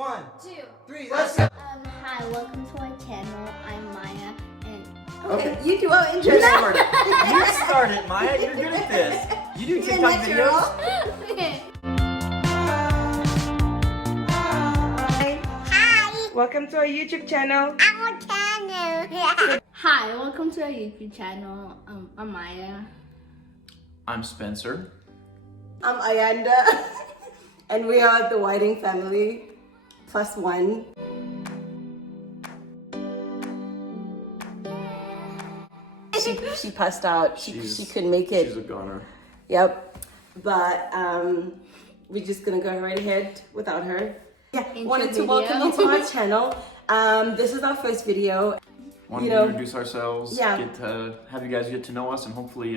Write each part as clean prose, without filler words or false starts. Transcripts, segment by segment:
1, 2, 3, let's go! Hi, welcome to our channel. I'm Maya, and Okay, you do our intro. You start it, Maya. You're good at this. You do TikTok videos. Hi. Welcome to our YouTube channel. Our channel. Hi, welcome to our YouTube channel. I'm Maya. I'm Spencer. I'm Ayanda, and we are the Whiting family +1. She passed out. She couldn't make it. She's a goner. Yep. But we're just gonna go right ahead without her. Yeah. Wanted to welcome you to our channel. This is our first video. Wanted to introduce ourselves. Yeah. Get to have you guys get to know us and hopefully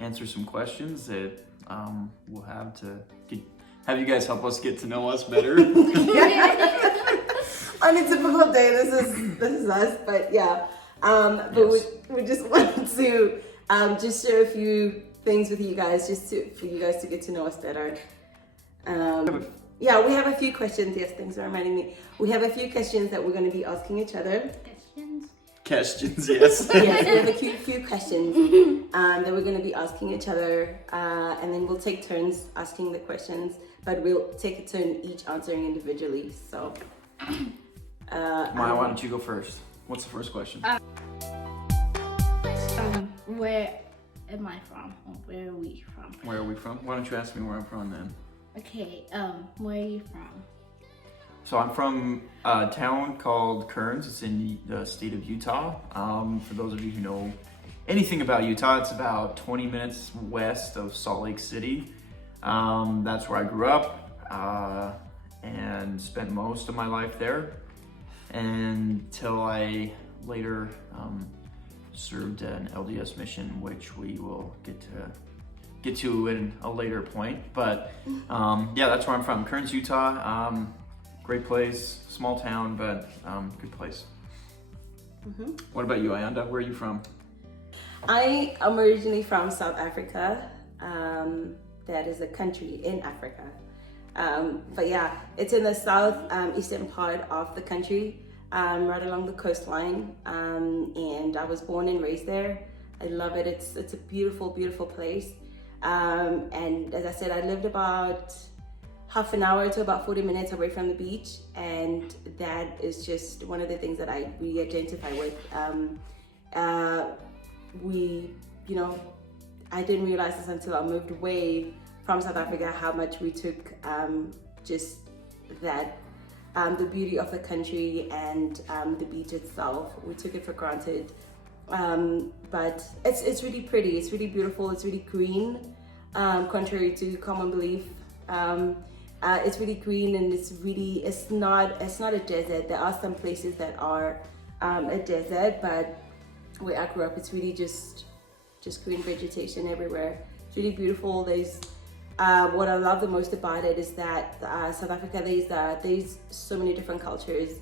answer some questions that we'll have you guys help us get to know us better. On a typical day, this is us. But yeah. But Yes. we just wanted to just share a few things with you guys, for you guys to get to know us better. Yeah, we have a few questions. Yes, thanks for reminding me. We have a few questions that we're going to be asking each other. Questions, yes. Yes, we have a few questions that we're going to be asking each other, and then we'll take turns asking the questions, but we'll take a turn each answering individually. So, Maya, why don't you go first? What's the first question? Where am I from? Or where are we from? Where are we from? Why don't you ask me where I'm from then? Okay, where are you from? So I'm from a town called Kearns. It's in the state of Utah. For those of you who know anything about Utah, it's about 20 minutes west of Salt Lake City. That's where I grew up and spent most of my life there until I later served an LDS mission, which we will get to in a later point. But yeah, that's where I'm from, Kearns, Utah. Great place, small town, but good place. Mm-hmm. What about you, Ayanda? Where are you from? I am originally from South Africa. That is a country in Africa. But yeah, it's in the southeastern part of the country, right along the coastline. And I was born and raised there. I love it. It's a beautiful, beautiful place. And as I said, I lived about half an hour to about 40 minutes away from the beach, and that is just one of the things that I really identify with. I didn't realize this until I moved away from South Africa, how much we took just that the beauty of the country and the beach itself. We took it for granted, but it's really pretty. It's really beautiful. It's really green, contrary to common belief. It's really green, and it's not a desert. There are some places that are a desert, but where I grew up, it's really just green vegetation everywhere. It's really beautiful. There's what I love the most about it is that South Africa, there's so many different cultures,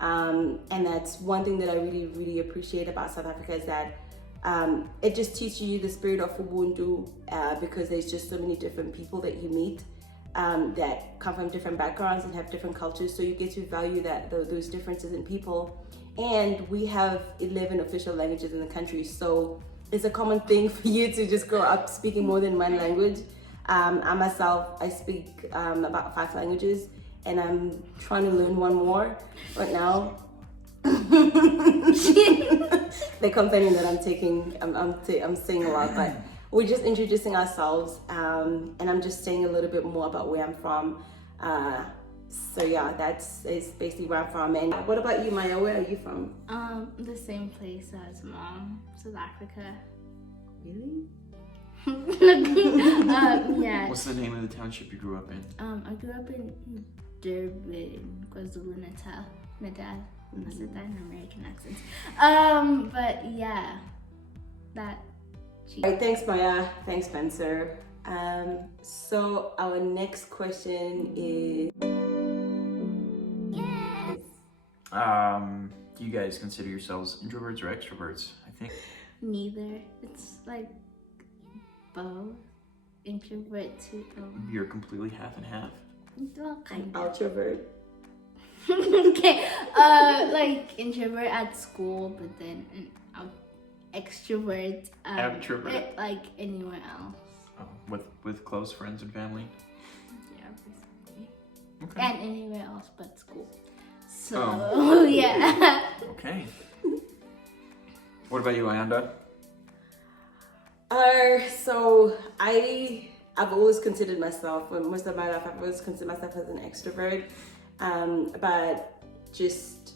and that's one thing that I really, really appreciate about South Africa is that it just teaches you the spirit of Ubuntu, because there's just so many different people that you meet that come from different backgrounds and have different cultures, so you get to value those differences in people. And we have 11 official languages in the country, so it's a common thing for you to just grow up speaking more than one language. I myself, I speak about 5 languages, and I'm trying to learn one more right now. They're complaining that I'm saying a lot, but we're just introducing ourselves, and I'm just saying a little bit more about where I'm from. So yeah, is basically where I'm from. And what about you, Maya? Where are you from? The same place as mom, South Africa. Really? Yeah. What's the name of the township you grew up in? I grew up in Durban, KwaZulu-Natal. I said that in American accents. But yeah, that. All right, thanks, Maya. Thanks, Spencer. So our next question is. Do you guys consider yourselves introverts or extroverts? I think Neither. It's like both. Introvert to you're completely half and half. well, kind of. Introvert. Okay, like introvert at school, but then an extrovert, Extrovert. like anywhere else. Oh, with close friends and family. Yeah, basically. Okay. And anywhere else but school. So yeah. Okay. What about you, Ayanda? So I've always considered myself, for most of my life, I've always considered myself as an extrovert. But just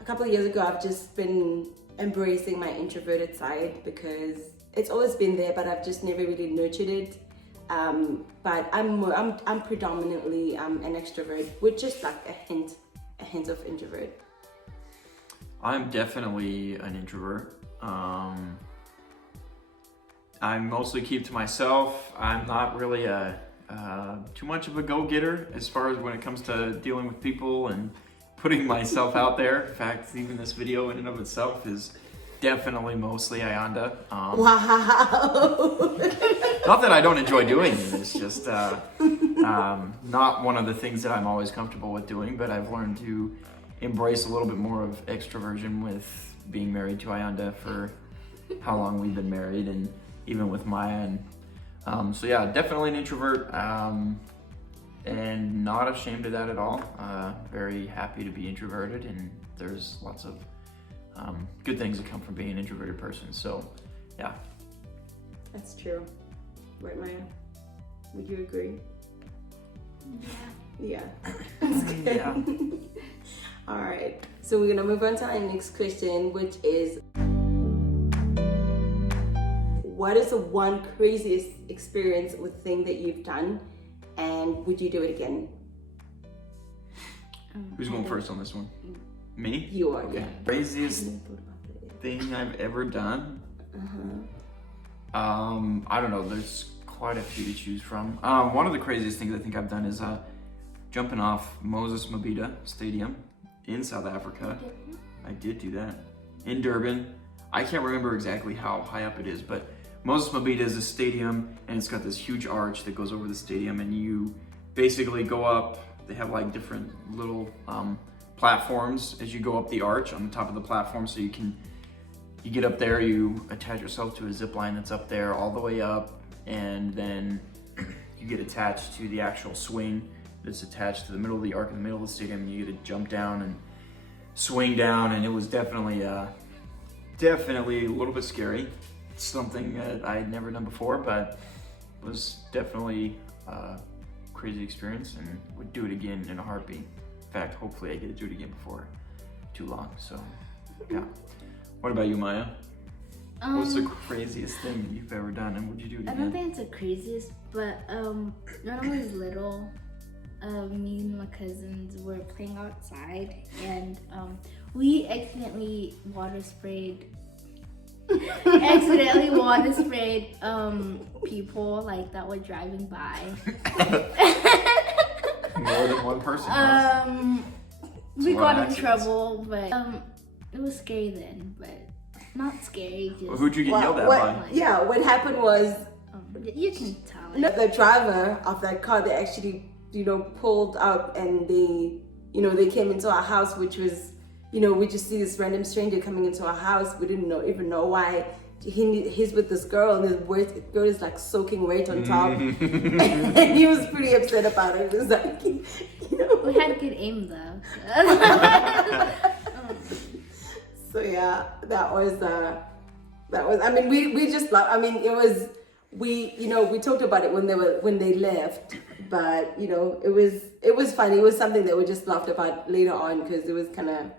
a couple of years ago, I've just been embracing my introverted side because it's always been there, but I've just never really nurtured it. But I'm predominantly an extrovert with just like a hint of introvert. I'm definitely an introvert. I mostly keep to myself. I'm not really too much of a go-getter as far as when it comes to dealing with people and putting myself out there. In fact, even this video in and of itself is definitely mostly Ayanda. Wow. Not that I don't enjoy doing it, it's just not one of the things that I'm always comfortable with doing, but I've learned to embrace a little bit more of extroversion with being married to Ayanda for how long we've been married, and even with Maya. And so yeah, definitely an introvert, and not ashamed of that at all. Very happy to be introverted, and there's lots of good things that come from being an introverted person. So yeah. That's true. Right, Maya? Would you agree? Yeah. That's good. Yeah. All right. So we're gonna move on to our next question, which is, what is the one craziest experience or thing that you've done, and would you do it again? Who's going first on this one? Me? You are. Okay. Yeah. Craziest thing I've ever done? I don't know. There's quite a few to choose from. One of the craziest things I think I've done is jumping off Moses Mabhida Stadium in South Africa. I did do that in Durban. I can't remember exactly how high up it is, but Moses Mabhida is a stadium, and it's got this huge arch that goes over the stadium, and you basically go up. They have like different little platforms as you go up the arch on the top of the platform, so you get up there, you attach yourself to a zip line that's up there all the way up, and then you get attached to the actual swing that's attached to the middle of the arc in the middle of the stadium. You get to jump down and swing down, and it was definitely a little bit scary. It's something that I had never done before, but it was definitely a crazy experience, and would do it again in a heartbeat. In fact, hopefully I get to do it again before too long. So yeah. What about you, Maya? What's the craziest thing you've ever done, and would you do it again? I don't think it's the craziest, but when I was little, me and my cousins were playing outside, and we accidentally water sprayed people like that were driving by. More than one person. We got in trouble, but it was scary then, but not scary. Just Who'd you get yelled at by? Yeah, what happened was, you can tell. the driver of that car, they actually, pulled up, and they came into our house, which was, we just see this random stranger coming into our house. We didn't even know why. He's with this girl, and this girl is like soaking wet on top. And he was pretty upset about it. It was like, We had good aim though. So yeah, that was, I mean, we just love, I mean, it was, we talked about it when they left, but it was funny. It was something that we just laughed about later on, because it was kind of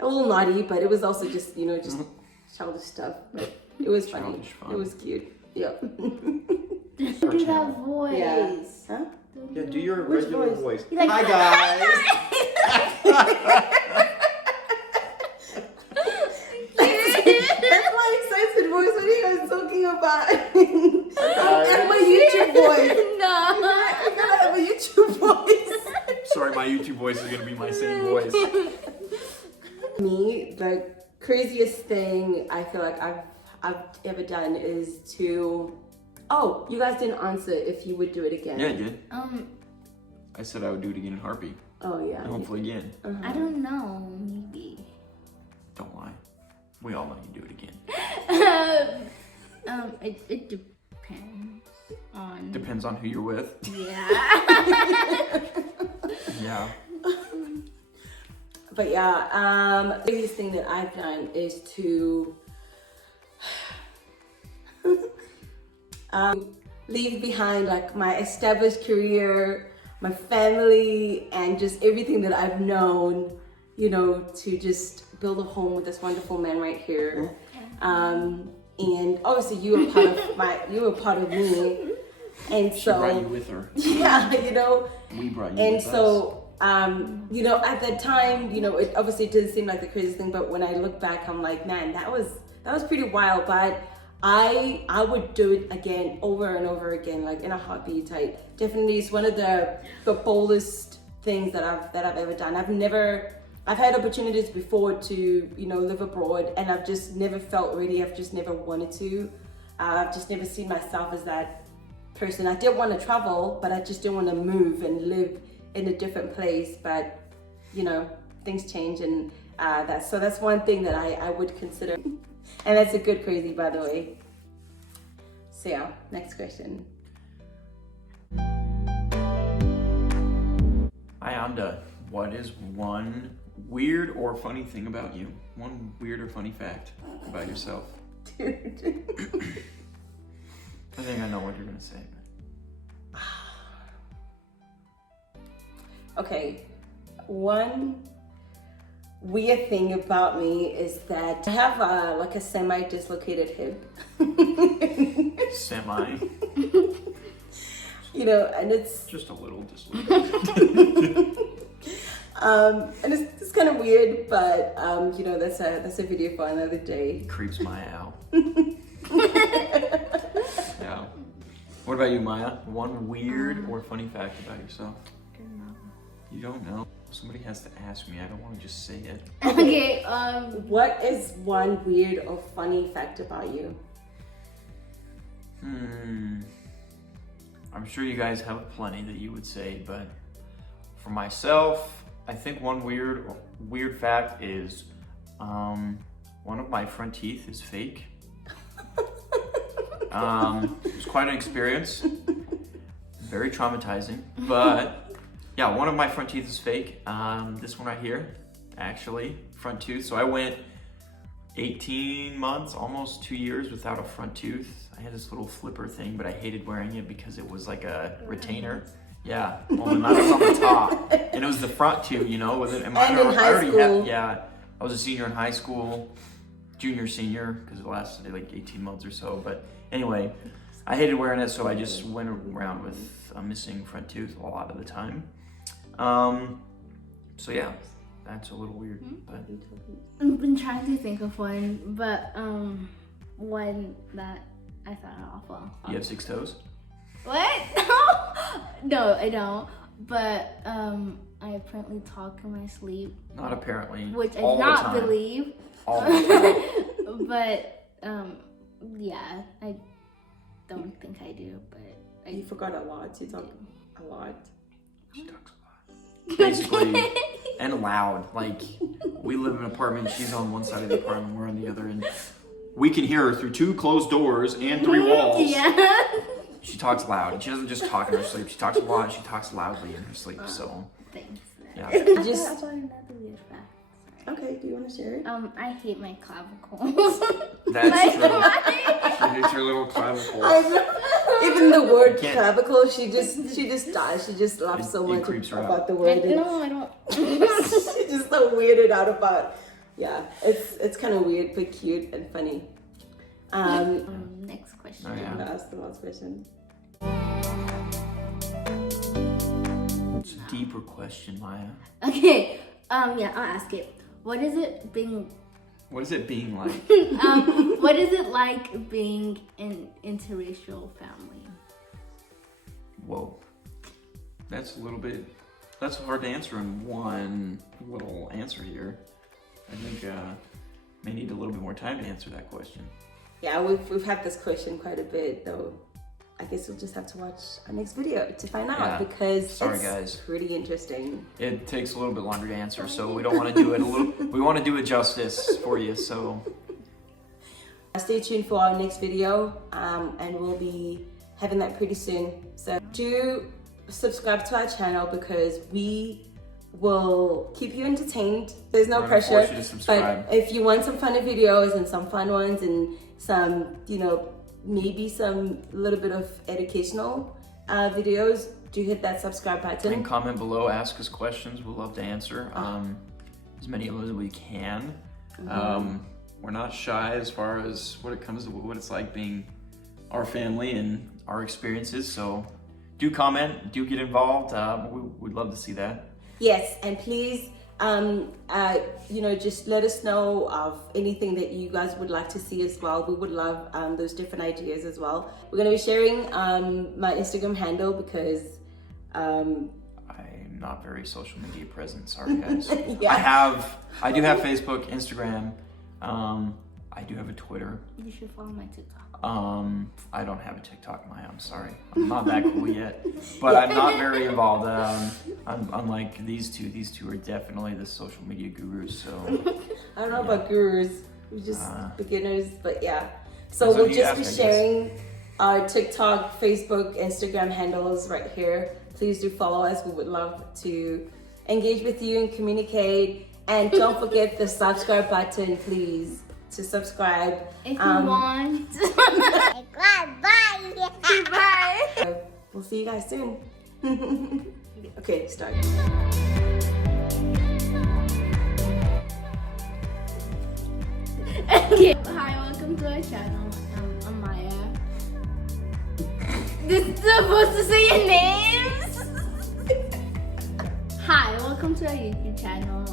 a little naughty, but it was also just, just childish stuff. But it was funny. Fun. It was cute. Yeah. Do that voice. Yeah. Huh? Yeah, do your Which regular voice? voice. Like, Hi guys. That's my excited voice. What are you guys talking about? And my YouTube voice. No. I gotta have a YouTube voice. Sorry, my YouTube voice is gonna be my same voice. Me, the craziest thing I feel like I've ever done is to. Oh, you guys didn't answer if you would do it again. Yeah, I did. I said I would do it again in a heartbeat. Oh yeah. And hopefully again. I don't know, maybe. Don't lie. We all know you do it again. It depends on. Depends on who you're with. Yeah. Yeah. But yeah, the biggest thing that I've done is to leave behind like my established career, my family, and just everything that I've known, you know, to just build a home with this wonderful man right here. And obviously you were part of me. And She so brought you with her. yeah, you know. We brought you And with us. so you know, at that time, you know, it obviously didn't seem like the craziest thing, but when I look back, I'm like, man, that was pretty wild. But I would do it again, over and over again, like in a heartbeat. Definitely, it's one of the boldest things that I've ever done. I've had opportunities before to, you know, live abroad, and I've just never felt ready. I've just never wanted to. I've just never seen myself as that person. I did want to travel, but I just didn't want to move and live in a different place. But you know, things change, and that's one thing that I would consider. And that's a good crazy, by the way. So yeah, next question. Ayanda, what is one weird or funny thing about you? One weird or funny fact about yourself? Dude. I think I know what you're gonna say. Okay, one weird thing about me is that I have like a semi-dislocated hip. Semi? You know, and it's Just a little dislocated. and it's kind of weird, but you know, that's a video for another day. Creeps Maya out. Yeah. What about you, Maya? One weird or funny fact about yourself? I don't know. You don't know? Somebody has to ask me. I don't want to just say it. Okay, What is one weird or funny fact about you? I'm sure you guys have plenty that you would say, but for myself, I think one weird fact is one of my front teeth is fake. It was quite an experience. Very traumatizing, but yeah, one of my front teeth is fake. This one right here, actually, front tooth. So I went 18 months, almost 2 years without a front tooth. I had this little flipper thing, but I hated wearing it because it was like a retainer. Yeah, well, mine was on the top, and it was the front too, you know. With it, And in high school. Yeah, I was a senior in high school, junior, senior, because it lasted like 18 months or so. But anyway, I hated wearing it, so I just went around with a missing front tooth a lot of the time. So yeah, that's a little weird, but I've been trying to think of one, but one that I found awful. you have 6 toes? What? No, I don't. But I apparently talk in my sleep, Not apparently. which I all do the not time. believe. All the time. But yeah, I don't think I do. But You forgot a lot. You talk a lot. She talks a lot. Basically, and loud. Like, we live in an apartment, she's on one side of the apartment, we're on the other, and we can hear her through 2 closed doors and 3 walls. Yeah. She talks loud, and she doesn't just talk in her sleep, she talks a lot, she talks loudly in her sleep, so, Thanks. yeah. I thought another weird fact. Sorry. Okay, do you want to share it? I hate my clavicles. That's true. She hates her little clavicle. Even the word You can't- clavicle, she just dies. She just laughs so It much creeps her about out. the word. No, I don't. She's just so weirded out about. Yeah, it's kind of weird but cute and funny. Next question. Oh, yeah. I'm gonna ask the last question. It's a deeper question, Maya. Okay. Yeah, I'll ask it. What is it being? What is it being like? What is it like being in interracial family? Whoa. That's hard to answer in one little answer here. I think may need a little bit more time to answer that question. Yeah, we've had this question quite a bit though. I guess you'll just have to watch our next video to find out, Yeah. because Sorry, it's guys. pretty interesting. It takes a little bit longer to answer, so we don't want to do it we want to do it justice for you, so. Stay tuned for our next video, and we'll be having that pretty soon. So do subscribe to our channel because we will keep you entertained. There's no We're gonna pressure, force you to subscribe. but if you want some funny videos and some fun ones and some, you know, maybe some little bit of educational videos, do hit that subscribe button. And comment below, ask us questions. We'll love to answer as many of them as we can. We're not shy as far as what it comes to what it's like being our family and our experiences. So do comment, do get involved. We'd love to see that. Yes, and please, you know, just let us know of anything that you guys would like to see as well. We would love those different ideas as well. We're going to be sharing my Instagram handle because I'm not very social media present. Sorry, guys. Yeah. I do have Facebook, Instagram. I do have a Twitter. You should follow my TikTok. I don't have a TikTok, Maya. I'm sorry. I'm not that cool yet, but I'm not very involved. Unlike these two. These two are definitely the social media gurus. So I don't know about gurus. We're just beginners, but yeah. So That's we'll what you just ask, be I guess. sharing our TikTok, Facebook, Instagram handles right here. Please do follow us. We would love to engage with you and communicate. And don't forget the subscribe button, please, to subscribe. If you want. Bye. Bye. We'll see you guys soon. Okay, start. Okay. Hi, welcome to our channel. I'm Maya. This is supposed to say your names. Hi, welcome to our YouTube channel.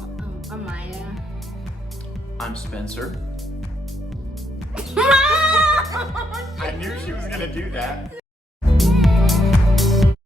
I'm Maya. I'm Spencer. Mom! I knew she was gonna do that.